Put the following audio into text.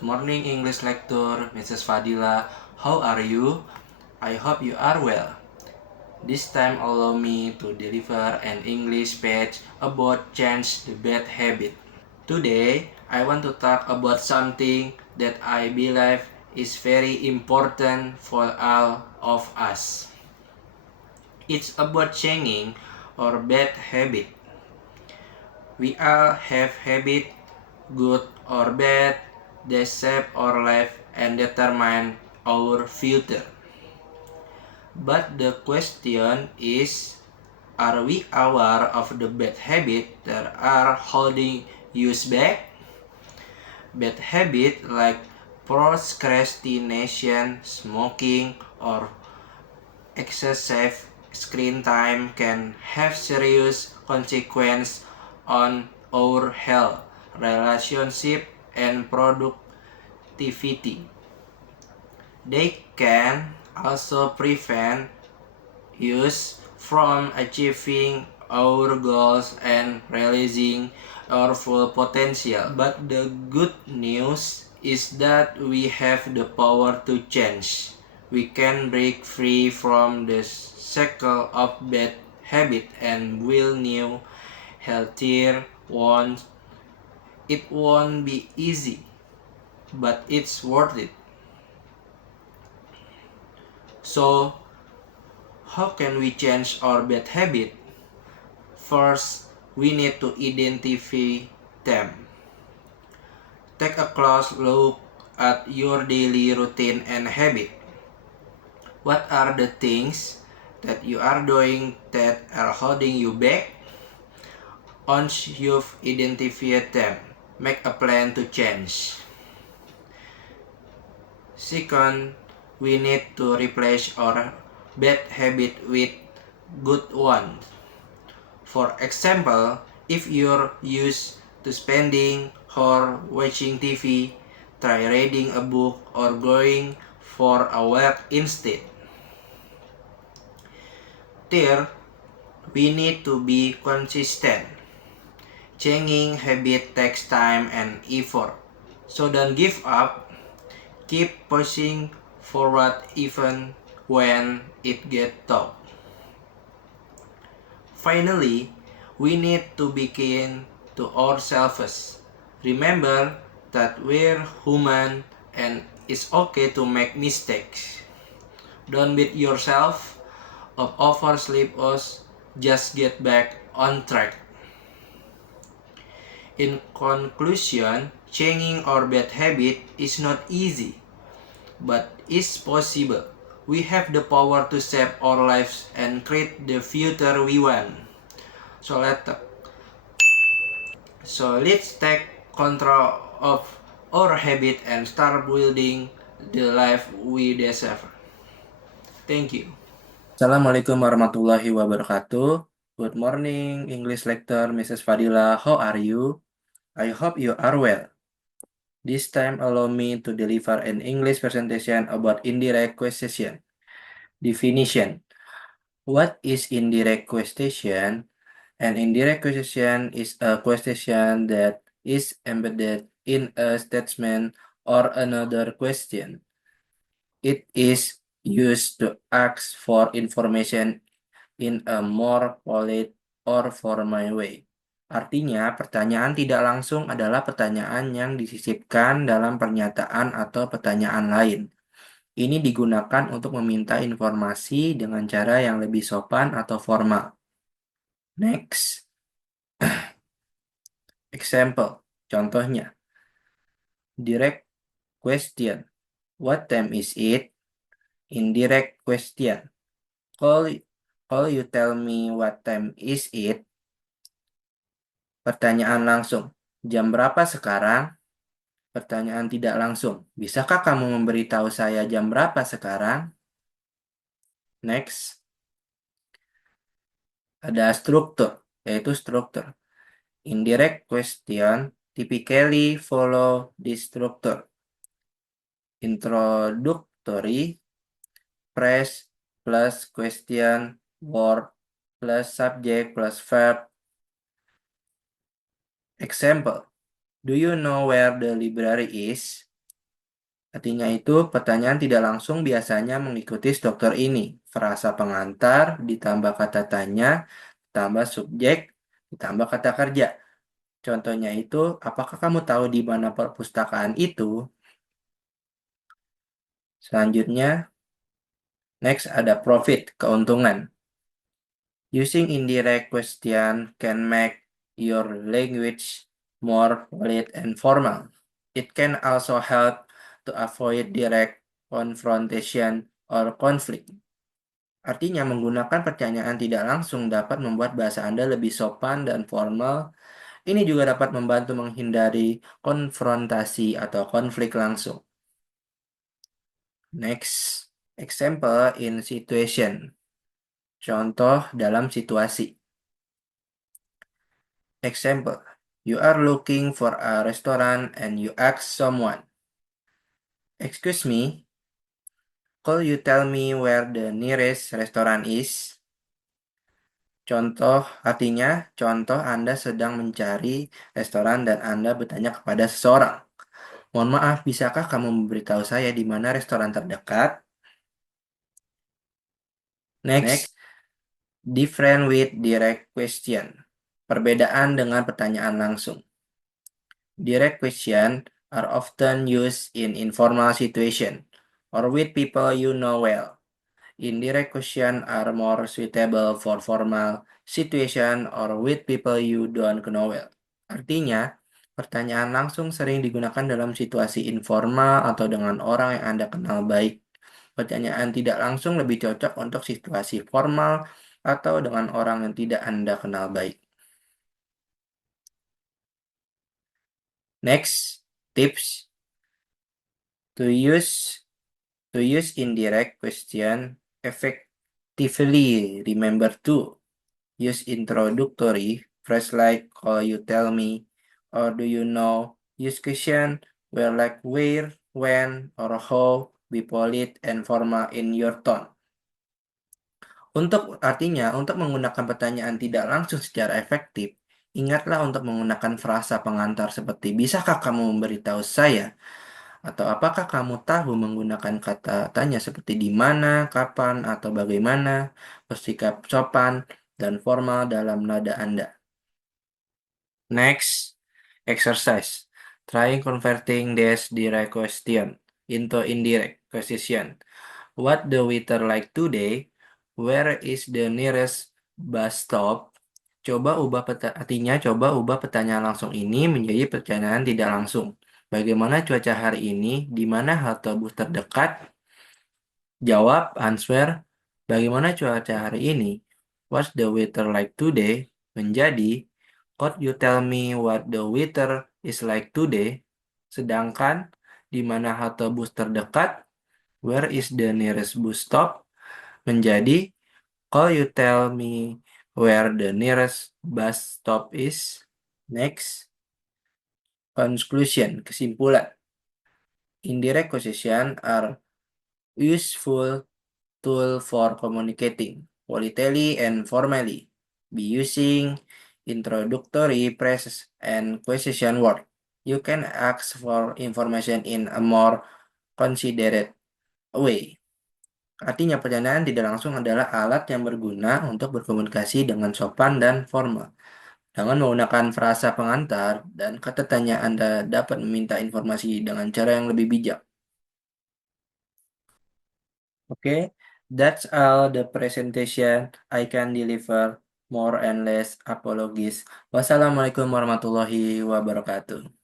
Good morning, English lecturer, Mrs. Fadila. How are you? I hope you are well. This time allow me to deliver an English page about change the bad habit. Today, I want to talk about something that I believe is very important for all of us. It's about changing our bad habit. We all have habits, good or bad, they shape our life and determine our future. But the question is, are we aware of the bad habits that are holding us back? Bad habits like procrastination, smoking, or excessive screen time can have serious consequences on our health, relationship, and productivity. They can also prevent us from achieving our goals and realizing our full potential. But the good news is that we have the power to change. We can break free from the cycle of bad habit and build new, healthier ones. It won't be easy, but it's worth it. So, how can we change our bad habit? First, we need to identify them. Take a close look at your daily routine and habit. What are the things that you are doing that are holding you back? Once you've identified them, make a plan to change. Second, we need to replace our bad habit with good ones. For example, if you're used to spending or watching TV, try reading a book or going for a walk instead. Third, we need to be consistent. Changing habit takes time and effort. So don't give up. Keep pushing forward even when it gets tough. Finally, we need to be kind to ourselves. Remember that we're human and it's okay to make mistakes. Don't beat yourself up over sleep us, just get back on track. In conclusion, changing our bad habit is not easy, but it's possible. We have the power to shape our lives and create the future we want. So let's take control of our habit and start building the life we deserve. Thank you. Assalamualaikum warahmatullahi wabarakatuh. Good morning, English lecturer Mrs. Fadila. How are you? I hope you are well. This time allow me to deliver an English presentation about indirect question. Definition. What is indirect question? An indirect question is a question that is embedded in a statement or another question. It is used to ask for information in a more polite or formal way. Artinya, pertanyaan tidak langsung adalah pertanyaan yang disisipkan dalam pernyataan atau pertanyaan lain. Ini digunakan untuk meminta informasi dengan cara yang lebih sopan atau formal. Next. Example, contohnya. Direct question. What time is it? Indirect question. Call you tell me what time is it? Pertanyaan langsung. Jam berapa sekarang? Pertanyaan tidak langsung. Bisakah kamu memberitahu saya jam berapa sekarang? Next. Ada struktur, yaitu struktur. Indirect question typically follow this structure. Introductory, phrase plus question, word plus subject plus verb. Example, do you know where the library is? Artinya itu, pertanyaan tidak langsung biasanya mengikuti struktur ini. Frasa pengantar, ditambah kata tanya, ditambah subjek, ditambah kata kerja. Contohnya itu, apakah kamu tahu di mana perpustakaan itu? Selanjutnya, next ada profit, keuntungan. Using indirect question can make your language more valid and formal. It can also help to avoid direct confrontation or conflict. Artinya, menggunakan pertanyaan tidak langsung dapat membuat bahasa Anda lebih sopan dan formal. Ini juga dapat membantu menghindari konfrontasi atau konflik langsung. Next, example in situation. Contoh dalam situasi. Example, you are looking for a restaurant and you ask someone, "Excuse me, could you tell me where the nearest restaurant is?" Contoh artinya, contoh Anda sedang mencari restoran dan Anda bertanya kepada seseorang. "Mohon maaf, bisakah kamu memberitahu saya di mana restoran terdekat?" Next, different with direct question. Perbedaan dengan pertanyaan langsung. Direct question are often used in informal situation or with people you know well. Indirect question are more suitable for formal situation or with people you don't know well. Artinya, pertanyaan langsung sering digunakan dalam situasi informal atau dengan orang yang Anda kenal baik. Pertanyaan tidak langsung lebih cocok untuk situasi formal atau dengan orang yang tidak Anda kenal baik. Next, tips to use indirect question effectively. Remember to use introductory phrase like "Call you tell me" or "Do you know?" Use question where like where, when, or how. Be polite and formal in your tone. Untuk menggunakan pertanyaan tidak langsung secara efektif, ingatlah untuk menggunakan frasa pengantar seperti "Bisakah kamu memberitahu saya?" Atau "Apakah kamu tahu?" Menggunakan kata tanya seperti "di mana, kapan, atau bagaimana." Bersikap sopan dan formal dalam nada Anda. Next, exercise. Try converting this direct question into indirect question. What the weather like today? Where is the nearest bus stop? Coba ubah pertanyaan langsung ini menjadi pertanyaan tidak langsung. Bagaimana cuaca hari ini? Di mana halte bus terdekat? Jawab, answer, bagaimana cuaca hari ini? What's the weather like today? Menjadi, could you tell me what the weather is like today? Sedangkan, di mana halte bus terdekat? Where is the nearest bus stop? Menjadi, could you tell me where the nearest bus stop is? Next, conclusion, kesimpulan. Indirect question are useful tool for communicating politely and formally. Be using introductory phrases and question word. You can ask for information in a more considerate way. Artinya, pertanyaan tidak langsung adalah alat yang berguna untuk berkomunikasi dengan sopan dan formal. Dengan menggunakan frasa pengantar dan kata tanya, Anda dapat meminta informasi dengan cara yang lebih bijak. Okay, that's all the presentation I can deliver. More and less apologies. Wassalamualaikum warahmatullahi wabarakatuh.